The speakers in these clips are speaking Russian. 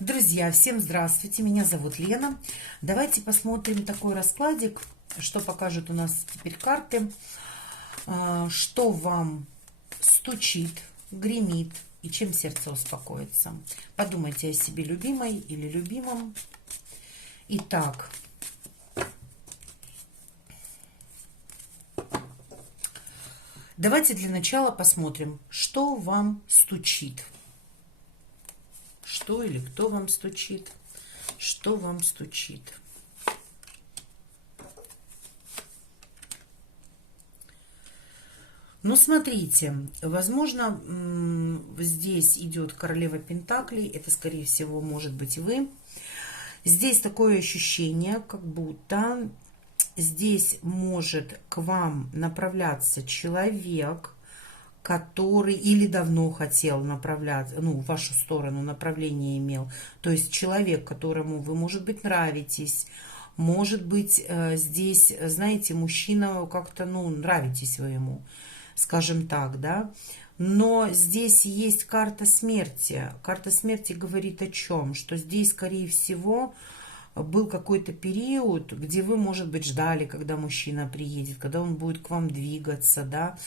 Друзья, всем здравствуйте, меня зовут Лена. Давайте посмотрим такой раскладик, что покажут у нас теперь карты, что вам стучит, гремит и чем сердце успокоится. Подумайте о себе, любимой или любимом. Итак, давайте для начала посмотрим, что вам стучит. Что или кто вам стучит? Что вам стучит? Ну, смотрите, возможно, здесь идет королева Пентаклей. Это, скорее всего, может быть вы. Здесь такое ощущение, как будто здесь может к вам направляться человек, который или давно хотел направляться, ну, в вашу сторону направление имел. То есть человек, которому вы, может быть, нравитесь. Может быть, здесь, знаете, мужчина как-то, ну, нравитесь вы ему, скажем так, да. Но здесь есть карта смерти. Карта смерти говорит о чем? Что здесь, скорее всего, был какой-то период, где вы, может быть, ждали, когда мужчина приедет, когда он будет к вам двигаться, да.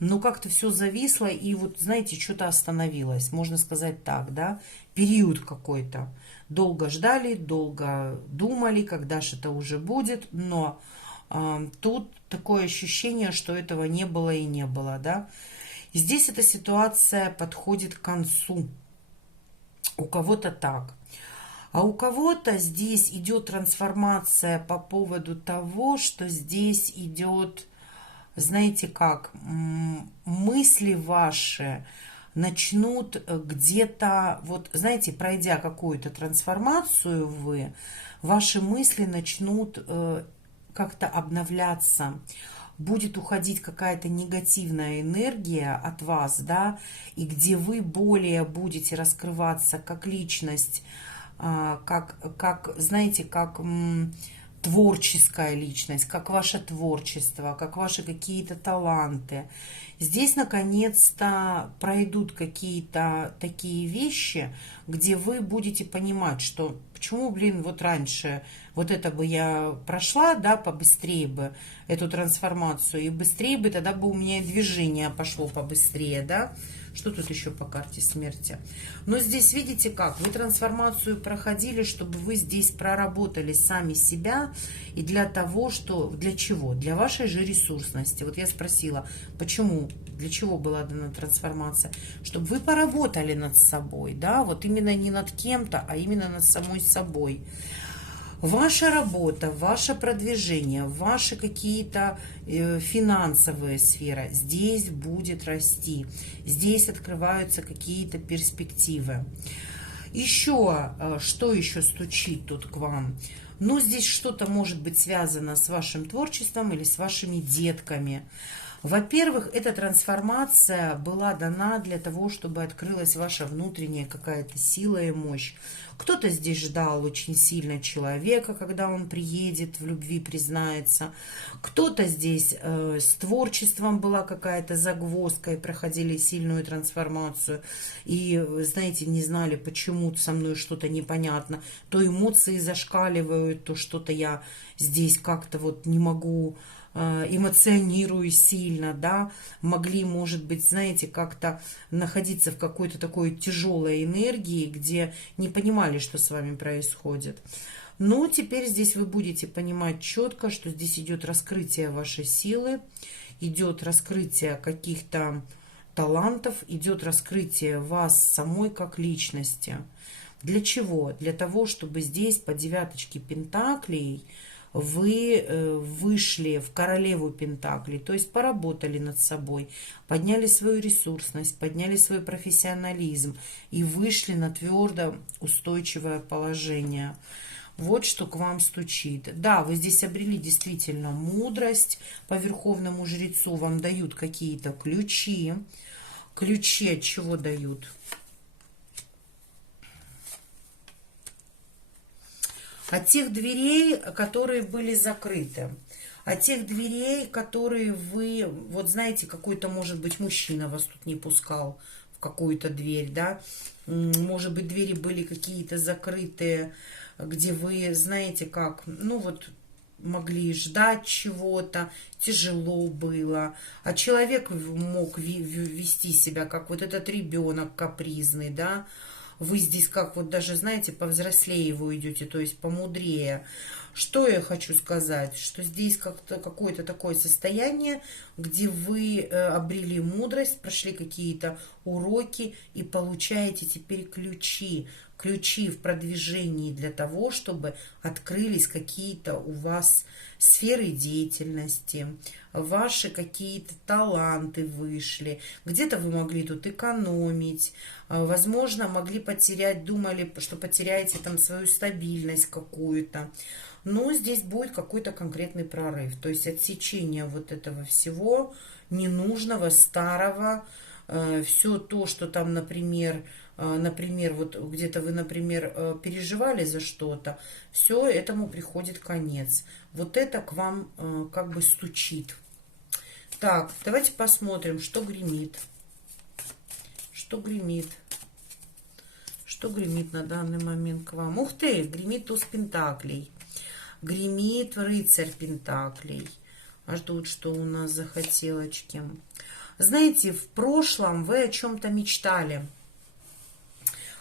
Но как-то все зависло, и вот, знаете, что-то остановилось, можно сказать так, да, период какой-то. Долго ждали, долго думали, когда же это уже будет, но тут такое ощущение, что этого не было и не было, да. И здесь эта ситуация подходит к концу. У кого-то так. А у кого-то здесь идет трансформация по поводу того, что здесь идет, знаете как, мысли ваши начнут где-то, вот знаете, пройдя какую-то трансформацию ваши мысли начнут как-то обновляться. Будет уходить какая-то негативная энергия от вас, да, и где вы более будете раскрываться как личность, как знаете, как творческая личность, как ваше творчество, как ваши какие-то таланты. Здесь, наконец-то, пройдут какие-то такие вещи, где вы будете понимать, что почему, блин, вот раньше вот это бы я прошла, да, побыстрее бы эту трансформацию, и быстрее бы тогда бы у меня и движение пошло побыстрее, да. Что тут еще по карте смерти? Но здесь, видите как, вы трансформацию проходили, чтобы вы здесь проработали сами себя. И для того, что, для чего? Для вашей же ресурсности. Вот я спросила, почему, для чего была дана трансформация? Чтобы вы поработали над собой, да, вот именно не над кем-то, а именно над самой собой. Ваша работа, ваше продвижение, ваши какие-то финансовые сферы здесь будет расти. Здесь открываются какие-то перспективы. Еще, что еще стучит тут к вам? Ну, здесь что-то может быть связано с вашим творчеством или с вашими детками. Во-первых, эта трансформация была дана для того, чтобы открылась ваша внутренняя какая-то сила и мощь. Кто-то здесь ждал очень сильно человека, когда он приедет, в любви признается. Кто-то здесь с творчеством была какая-то загвоздка и проходили сильную трансформацию. И, знаете, не знали, почему со мной что-то непонятно. То эмоции зашкаливают, то что-то я здесь как-то вот не могу... эмоционирую сильно, да, могли, может быть, знаете, как-то находиться в какой-то такой тяжелой энергии, где не понимали, что с вами происходит. Но теперь здесь вы будете понимать четко, что здесь идет раскрытие вашей силы, идет раскрытие каких-то талантов, идет раскрытие вас самой как личности. Для чего? Для того, чтобы здесь по девяточке пентаклей вы вышли в королеву пентаклей, то есть поработали над собой, подняли свою ресурсность, подняли свой профессионализм и вышли на твердо устойчивое положение. Вот что к вам стучит. Да, вы здесь обрели действительно мудрость. По верховному жрецу вам дают какие-то ключи. Ключи от чего дают? От тех дверей, которые были закрыты. От тех дверей, которые вы... Вот знаете, какой-то, может быть, мужчина вас тут не пускал в какую-то дверь, да. Может быть, двери были какие-то закрытые, где вы, знаете, как, ну вот, могли ждать чего-то, тяжело было, а человек мог вести себя как вот этот ребенок капризный, да. Вы здесь как вот даже, знаете, повзрослее вы идете, то есть помудрее. Что я хочу сказать? Что здесь как-то какое-то такое состояние, где вы обрели мудрость, прошли какие-то уроки и получаете теперь ключи. Ключи в продвижении для того, чтобы открылись какие-то у вас сферы деятельности, ваши какие-то таланты вышли. Где-то вы могли тут экономить, возможно, могли потерять, думали, что потеряете там свою стабильность какую-то. Но здесь будет какой-то конкретный прорыв. То есть отсечение вот этого всего ненужного, старого, все то, что там, например, вот где-то вы, например, переживали за что-то, все этому приходит конец. Вот это к вам как бы стучит. Так, давайте посмотрим, что гремит. Что гремит? Что гремит на данный момент к вам? Ух ты, гремит туз пентаклей. Гремит рыцарь пентаклей. А ждут, что у нас за хотелочки. Знаете, в прошлом вы о чем-то мечтали.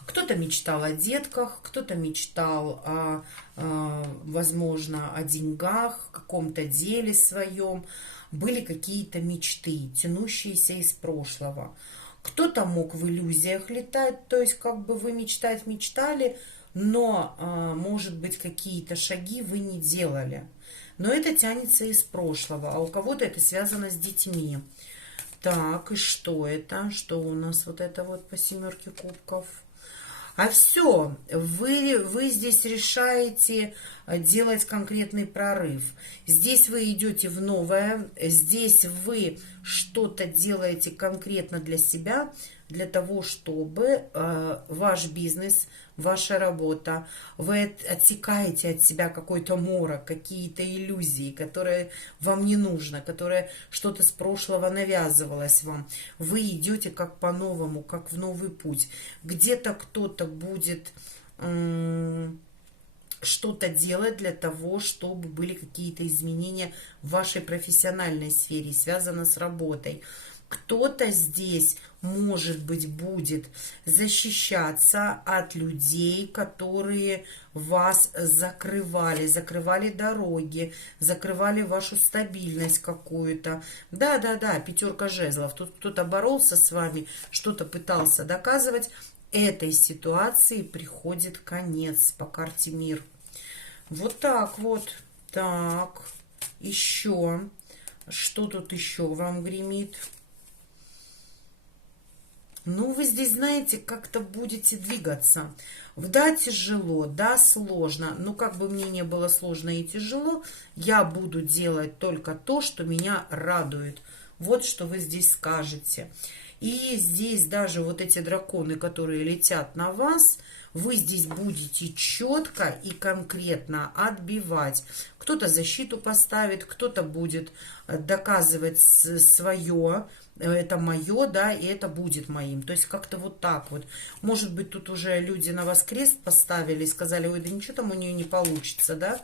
Кто-то мечтал о детках, кто-то мечтал, возможно, о деньгах, каком-то деле своем. Были какие-то мечты, тянущиеся из прошлого. Кто-то мог в иллюзиях летать, то есть как бы вы мечтали, но, может быть, какие-то шаги вы не делали. Но это тянется из прошлого, а у кого-то это связано с детьми. Так, и что это? Что у нас вот это вот по семерке кубков? А все, вы здесь решаете делать конкретный прорыв. Здесь вы идете в новое, здесь вы что-то делаете конкретно для себя, для того, чтобы ваш бизнес, ваша работа, вы отсекаете от себя какой-то морок, какие-то иллюзии, которые вам не нужно, которые что-то с прошлого навязывалось вам. Вы идете как по-новому, как в новый путь. Где-то кто-то будет что-то делать для того, чтобы были какие-то изменения в вашей профессиональной сфере, связано с работой. Кто-то здесь, может быть, будет защищаться от людей, которые вас закрывали дороги, закрывали вашу стабильность какую-то. Да, пятерка жезлов. Тут кто-то боролся с вами, что-то пытался доказывать. Этой ситуации приходит конец по карте мир. Вот так вот. Так, еще. Что тут еще вам гремит? Ну, вы здесь, знаете, как-то будете двигаться. Да, тяжело, да, сложно. Но как бы мне не было сложно и тяжело, я буду делать только то, что меня радует. Вот что вы здесь скажете. И здесь даже вот эти драконы, которые летят на вас, вы здесь будете четко и конкретно отбивать. Кто-то защиту поставит, кто-то будет доказывать свое, это мое, да, и это будет моим. То есть как-то вот так вот. Может быть, тут уже люди на вас крест поставили и сказали, ой, да ничего там у нее не получится, да.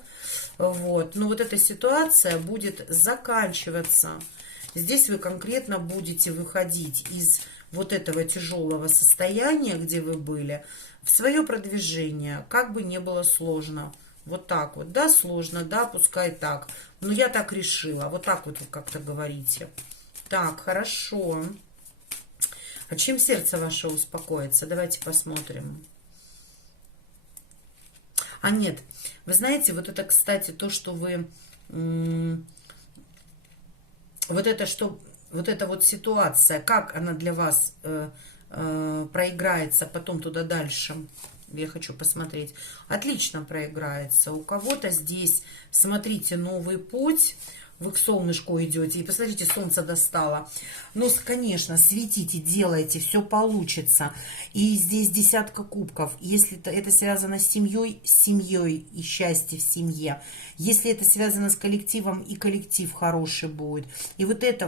Вот. Но вот эта ситуация будет заканчиваться. Здесь вы конкретно будете выходить из вот этого тяжелого состояния, где вы были, в свое продвижение, как бы не было сложно. Вот так вот, да, сложно, да, пускай так. Но я так решила, вот так вот вы как-то говорите. Так, хорошо. А чем сердце ваше успокоится? Давайте посмотрим. А нет, вы знаете, вот это, кстати, то, что вы... Вот эта вот ситуация, как она для вас проиграется потом туда дальше, я хочу посмотреть. Отлично проиграется. У кого-то здесь, смотрите, новый путь. Вы к солнышку идете, и посмотрите, солнце достало. Но, конечно, светите, делайте, все получится. И здесь десятка кубков. Если это связано с семьей и счастье в семье. Если это связано с коллективом, и коллектив хороший будет. И вот это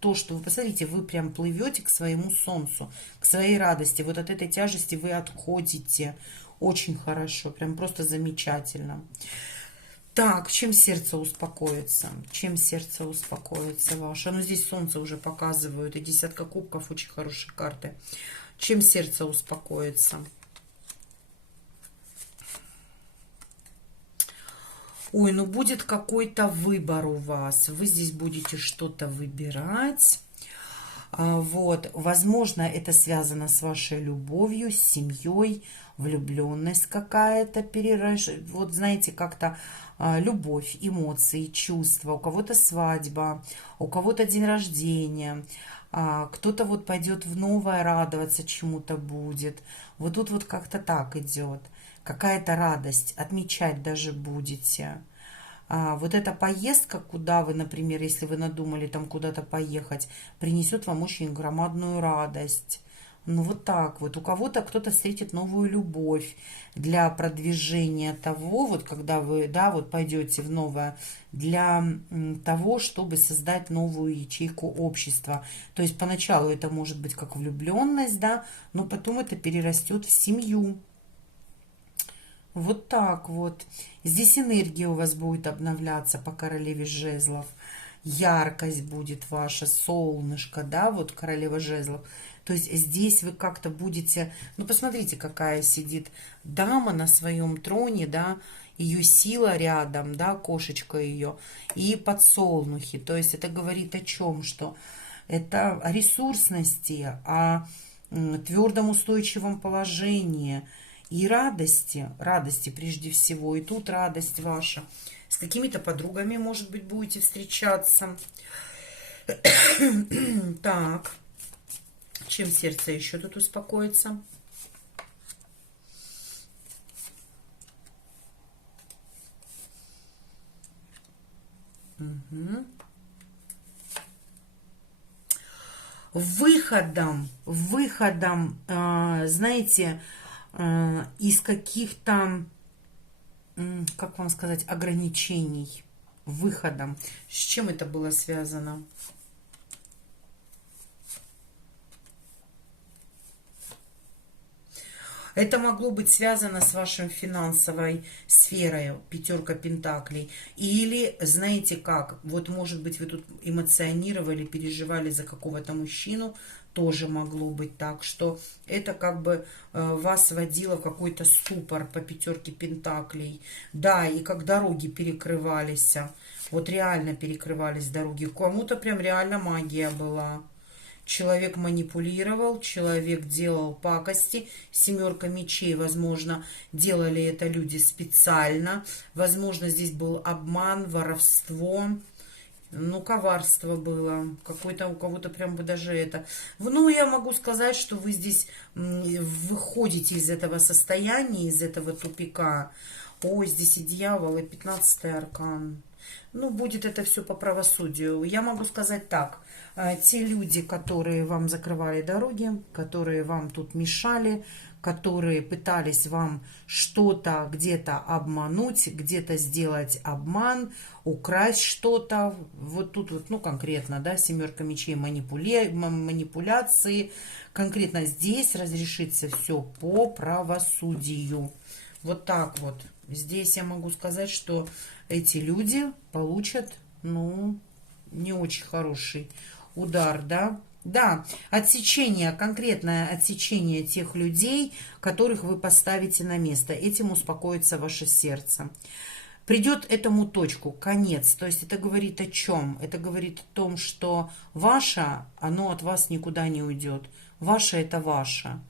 то, что вы, посмотрите, вы прям плывете к своему солнцу, к своей радости. Вот от этой тяжести вы отходите. Очень хорошо, прям просто замечательно. Так, чем сердце успокоится? Чем сердце успокоится ваше? Ну, здесь солнце уже показывают, и десятка кубков, очень хорошие карты. Чем сердце успокоится? Ой, ну будет какой-то выбор у вас. Вы здесь будете что-то выбирать. Вот, возможно, это связано с вашей любовью, с семьей, влюбленность какая-то, вот знаете, как-то любовь, эмоции, чувства, у кого-то свадьба, у кого-то день рождения, кто-то вот пойдет в новое радоваться чему-то будет. Вот тут вот как-то так идет, какая-то радость, отмечать даже будете. Вот эта поездка, куда вы, например, если вы надумали там куда-то поехать, принесет вам очень громадную радость. Ну вот так вот. У кого-то кто-то встретит новую любовь для продвижения того, вот когда вы, да, вот пойдете в новое, для того, чтобы создать новую ячейку общества. То есть поначалу это может быть как влюбленность, да, но потом это перерастет в семью. Вот так вот. Здесь энергия у вас будет обновляться по королеве жезлов. Яркость будет ваша, солнышко, да, вот королева жезлов. То есть здесь вы как-то будете... Ну, посмотрите, какая сидит дама на своем троне, да, ее сила рядом, да, кошечка ее, и подсолнухи. То есть это говорит о чем? Что это о ресурсности, о твердом устойчивом положении, и радости прежде всего. И тут радость ваша. С какими-то подругами, может быть, будете встречаться. Так. Чем сердце еще тут успокоится? Угу. Выходом, знаете, из каких-то, как вам сказать, ограничений, выходом. С чем это было связано? Это могло быть связано с вашей финансовой сферой, пятерка пентаклей. Или, знаете как, вот может быть вы тут эмоционировали, переживали за какого-то мужчину, тоже могло быть так, что это как бы вас вводило в какой-то ступор по пятерке пентаклей. Да, и как дороги перекрывались, вот реально перекрывались дороги. Кому-то прям реально магия была. Человек манипулировал, человек делал пакости. Семерка мечей, возможно, делали это люди специально. Возможно, здесь был обман, воровство. Ну, коварство было. Какой-то у кого-то прям бы даже это. Ну, я могу сказать, что вы здесь выходите из этого состояния, из этого тупика. Ой, здесь и дьявол, и 15-й аркан. Ну, будет это все по правосудию. Я могу сказать так. Те люди, которые вам закрывали дороги, которые вам тут мешали, которые пытались вам что-то где-то обмануть, где-то сделать обман, украсть что-то. Вот тут вот, ну, конкретно, да, семерка мечей, манипуляции. Конкретно здесь разрешится все по правосудию. Вот так вот. Здесь я могу сказать, что эти люди получат, ну, не очень хороший удар, да? Да, отсечение, конкретное отсечение тех людей, которых вы поставите на место. Этим успокоится ваше сердце. Придет этому точку, конец. То есть это говорит о чем? Это говорит о том, что ваше, оно от вас никуда не уйдет. Ваше это ваше.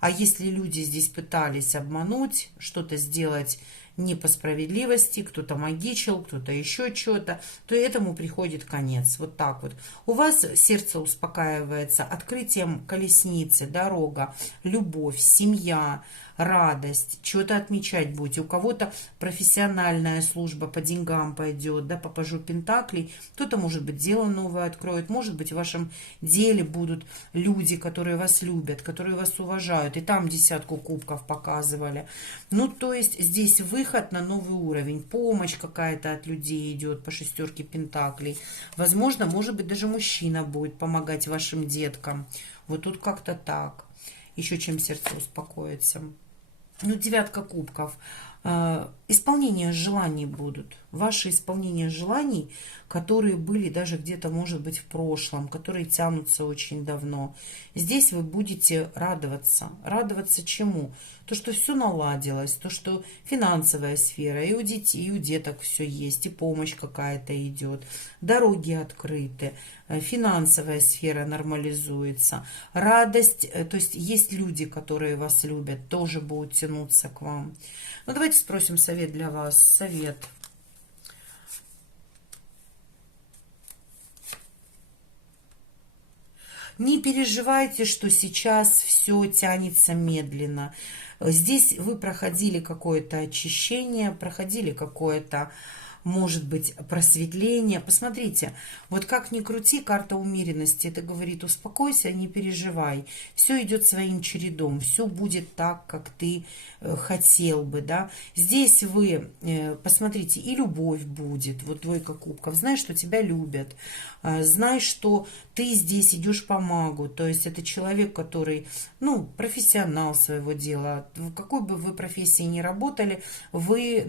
А если люди здесь пытались обмануть, что-то сделать не по справедливости, кто-то магичил, кто-то еще что-то, то этому приходит конец. Вот так вот. У вас сердце успокаивается открытием колесницы, дорога, любовь, семья, радость, что-то отмечать будете. У кого-то профессиональная служба по деньгам пойдет, да, по пажу пентаклей. Кто-то, может быть, дело новое откроет, может быть, в вашем деле будут люди, которые вас любят, которые вас уважают. И там 10 кубков показывали. Ну, то есть здесь выход на новый уровень, помощь какая-то от людей идет по 6 пентаклей. Возможно, может быть, даже мужчина будет помогать вашим деткам. Вот тут как-то так. Еще чем сердце успокоится. Ну, 9 кубков. Исполнение желаний будут. Ваши исполнения желаний, которые были даже где-то, может быть, в прошлом, которые тянутся очень давно. Здесь вы будете радоваться. Радоваться чему? То, что все наладилось, то, что финансовая сфера, и у детей, и у деток все есть, и помощь какая-то идет, дороги открыты, финансовая сфера нормализуется, радость, то есть есть люди, которые вас любят, тоже будут тянуться к вам. Ну, давайте спросим совет для вас. Совет. Не переживайте, что сейчас все тянется медленно. Здесь вы проходили какое-то очищение, проходили какое-то, может быть, просветление. Посмотрите, вот как ни крути, карта умеренности, это говорит, успокойся, не переживай. Все идет своим чередом, все будет так, как ты хотел бы, да. Здесь вы, посмотрите, и любовь будет, вот 2 кубков, знай, что тебя любят, знай, что ты здесь идешь по магу, то есть это человек, который, ну, профессионал своего дела, в какой бы вы профессии ни работали, вы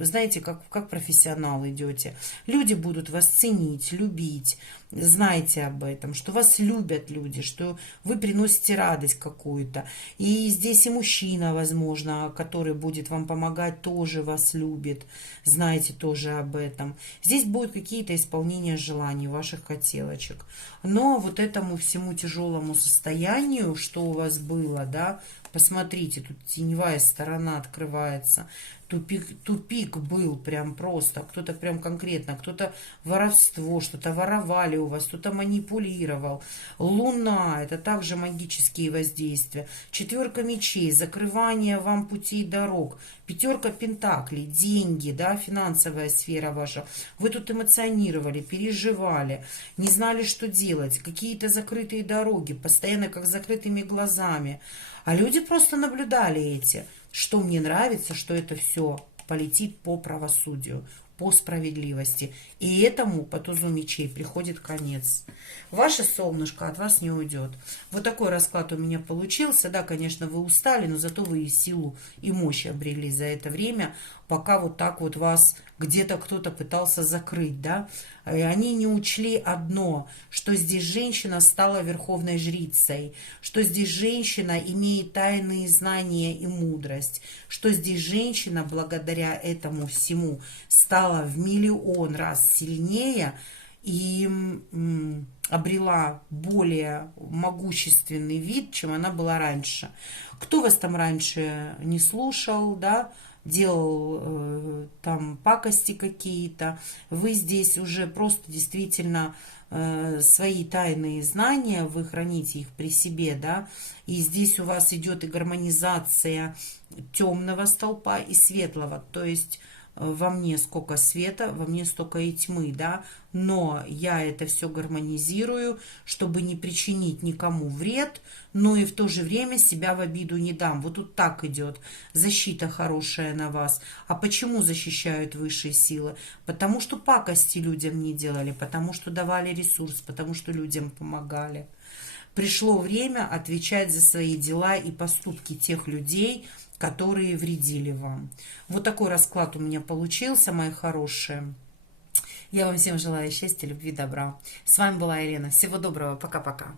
знаете, как профессионал идете. Люди будут вас ценить, любить, знайте об этом, что вас любят люди, что вы приносите радость какую-то. И здесь и мужчина, возможно, который будет вам помогать, тоже вас любит, знайте тоже об этом. Здесь будут какие-то исполнения желаний, ваших хотелочек. Но вот этому всему тяжелому состоянию, что у вас было, да, посмотрите, тут теневая сторона открывается. Тупик был прям просто, кто-то прям конкретно, кто-то воровство, что-то воровали у вас, кто-то манипулировал. Луна, это также магические воздействия. 4 мечей, закрывание вам путей и дорог. 5 пентаклей, деньги, да, финансовая сфера ваша. Вы тут эмоционировали, переживали, не знали, что делать. Какие-то закрытые дороги, постоянно как с закрытыми глазами. А люди просто наблюдали эти. Что мне нравится, что это все полетит по правосудию, по справедливости. И этому по тузу мечей приходит конец. Ваше солнышко от вас не уйдет. Вот такой расклад у меня получился. Да, конечно, вы устали, но зато вы и силу, и мощь обрели за это время, пока вот так вот вас где-то кто-то пытался закрыть, да. И они не учли одно, что здесь женщина стала верховной жрицей, что здесь женщина имеет тайные знания и мудрость, что здесь женщина благодаря этому всему стала в миллион раз сильнее и обрела более могущественный вид, чем она была раньше. Кто вас там раньше не слушал, да, делал там пакости какие-то, вы здесь уже просто действительно свои тайные знания, вы храните их при себе, да, и здесь у вас идет и гармонизация темного столпа и светлого, то есть во мне сколько света, во мне столько и тьмы, да, но я это все гармонизирую, чтобы не причинить никому вред, но и в то же время себя в обиду не дам. Вот тут так идет защита хорошая на вас. А почему защищают высшие силы? Потому что пакости людям не делали, потому что давали ресурс, потому что людям помогали. Пришло время отвечать за свои дела и поступки тех людей, которые вредили вам. Вот такой расклад у меня получился, мои хорошие. Я вам всем желаю счастья, любви, добра. С вами была Елена. Всего доброго. Пока-пока.